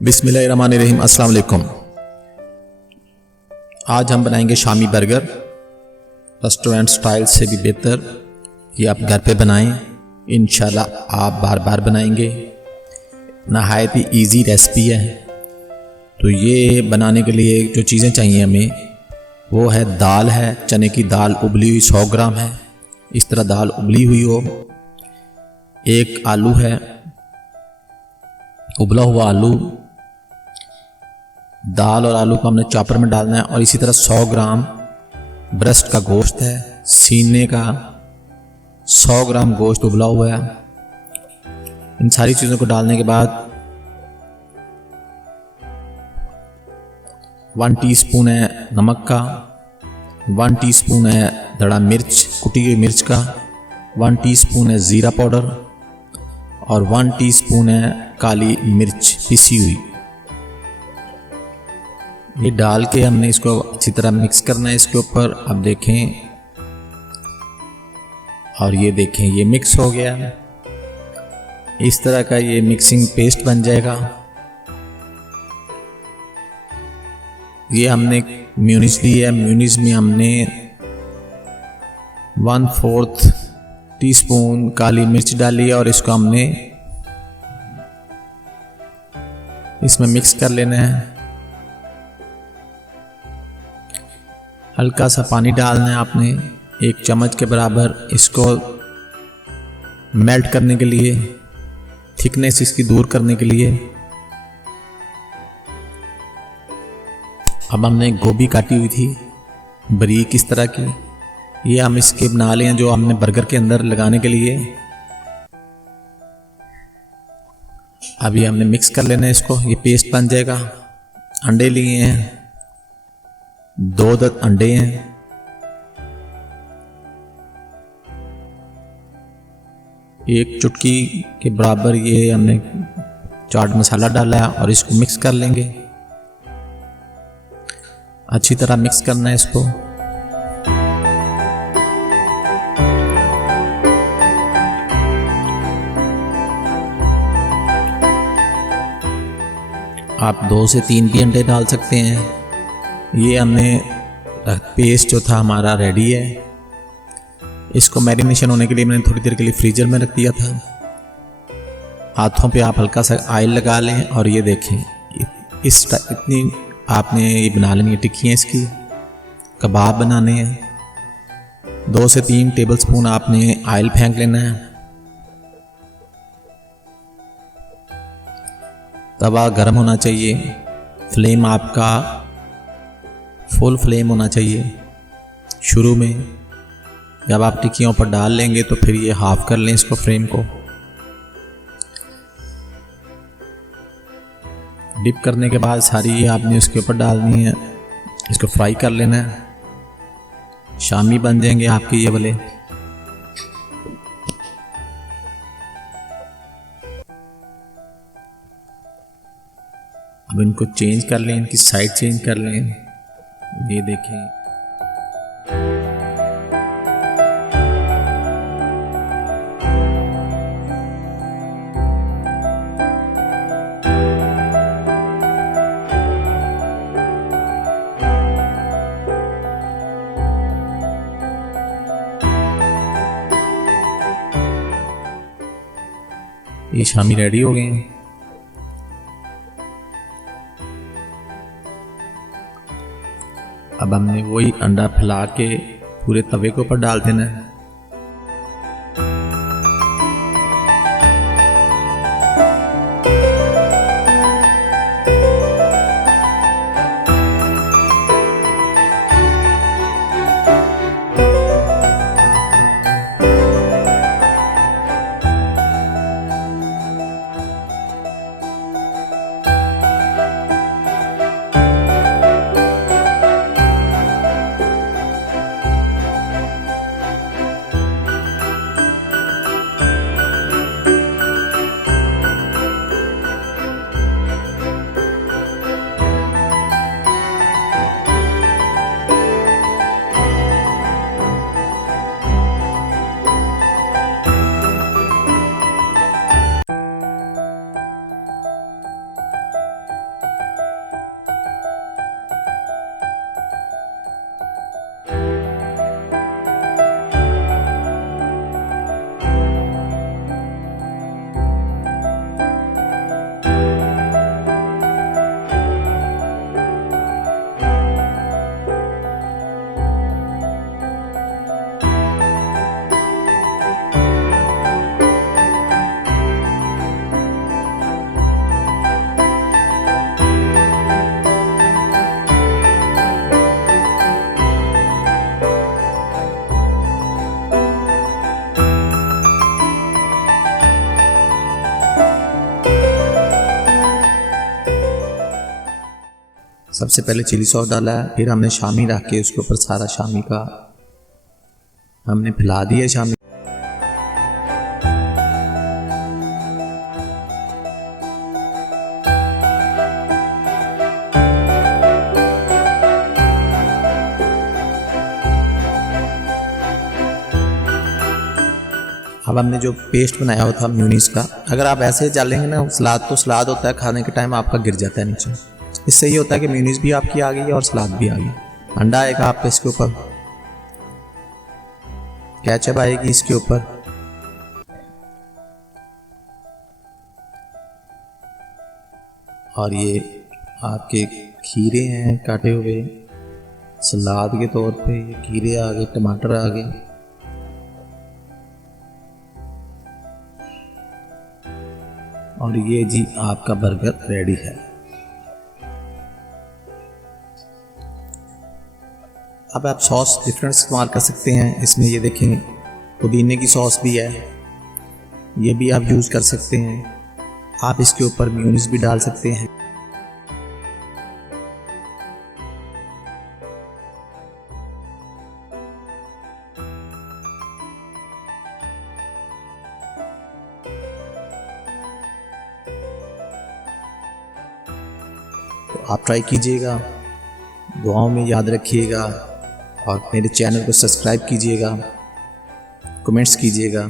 बिस्मिल्लाहिर्रहमानिर्रहीम। अस्सलाम वालेकुम। आज हम बनाएंगे शामी बर्गर, रेस्टोरेंट स्टाइल से भी बेहतर। ये आप घर पे बनाएं, इंशाल्लाह आप बार बार बनाएंगे। नहायत ही ईजी रेसिपी है। तो ये बनाने के लिए जो चीज़ें चाहिए हमें, वो है दाल है, चने की दाल उबली हुई 100 ग्राम है। इस तरह दाल उबली हुई हो। एक आलू है, उबला हुआ आलू। दाल और आलू को हमने चॉपर में डालना है। और इसी तरह 100 ग्राम ब्रेस्ट का गोश्त है, सीने का 100 ग्राम गोश्त उबला हुआ है। इन सारी चीज़ों को डालने के बाद 1 टीस्पून है नमक का, 1 टीस्पून है दड़ा मिर्च, कुटी हुई मिर्च का, 1 टीस्पून है ज़ीरा पाउडर और 1 टीस्पून है काली मिर्च पिसी हुई। ये डाल के हमने इसको अच्छी तरह मिक्स करना है इसके ऊपर। अब देखें, और ये देखें ये मिक्स हो गया। इस तरह का ये मिक्सिंग पेस्ट बन जाएगा। ये हमने म्यूनिस ली है। म्यूनिस में हमने 1/4 टीस्पून काली मिर्च डाली है और इसको हमने इसमें मिक्स कर लेना है। हल्का सा पानी डालना है आपने 1 चम्मच के बराबर, इसको मेल्ट करने के लिए, थिकनेस इसकी दूर करने के लिए। अब हमने गोभी काटी हुई थी बारीक इस तरह की, ये हम इसके बना लें जो हमने बर्गर के अंदर लगाने के लिए। अभी हमने मिक्स कर लेना है इसको, ये पेस्ट बन जाएगा। अंडे लिए हैं, 2 अंडे हैं। एक चुटकी के बराबर ये हमने चाट मसाला डाला है और इसको मिक्स कर लेंगे। अच्छी तरह मिक्स करना है इसको। आप 2 से 3 भी अंडे डाल सकते हैं। ये हमने पेस्ट जो था हमारा रेडी है। इसको मैरिनेशन होने के लिए मैंने थोड़ी देर के लिए फ्रीजर में रख दिया था। हाथों पे आप हल्का सा ऑयल लगा लें और ये देखें इतनी आपने ये बना लेनी है टिक्कियाँ इसकी। कबाब बनाने हैं। 2 से 3 टेबलस्पून आपने ऑयल फेंक लेना है। तवा गर्म होना चाहिए। फ्लेम आपका फुल फ्लेम होना चाहिए। शुरू में जब आप टिक्कियों पर डाल लेंगे तो फिर ये हाफ कर लें इसको, फ्लेम को। डिप करने के बाद सारी ये आपने उसके ऊपर डालनी है। इसको फ्राई कर लेना है। शामी बन जाएंगे आपके ये वाले। अब इनको चेंज कर लें, इनकी साइड चेंज कर लें। ये देखें ये शामी रेडी हो गए हैं। अब हमने वही अंडा फैला के पूरे तवे के ऊपर डाल देना है। सबसे पहले चिली सॉस डाला है, फिर हमने शामी रख के उसके ऊपर सारा शामी का हमने फैला दिया शामी। अब हमने जो पेस्ट बनाया हुआ था मेयोनीज का, अगर आप ऐसे डालेंगे ना सलाद, तो सलाद होता है खाने के टाइम आपका गिर जाता है नीचे। इससे ये होता है कि मेयोनीज भी आपकी आ गई और सलाद भी आ गई। अंडा आएगा आपका इसके ऊपर, केचप आएगी इसके ऊपर, और ये आपके खीरे हैं काटे हुए सलाद के तौर पे। ये खीरे आ गए, टमाटर आ गए, और ये जी आपका बर्गर रेडी है। अब आप सॉस डिफरेंट इस्तेमाल कर सकते हैं। इसमें ये देखें पुदीने की सॉस भी है, ये भी आप यूज़ कर सकते हैं। आप इसके ऊपर मेयोनीज भी डाल सकते हैं। तो आप ट्राई कीजिएगा, दुआओं में याद रखिएगा, और मेरे चैनल को सब्सक्राइब कीजिएगा, कमेंट्स कीजिएगा।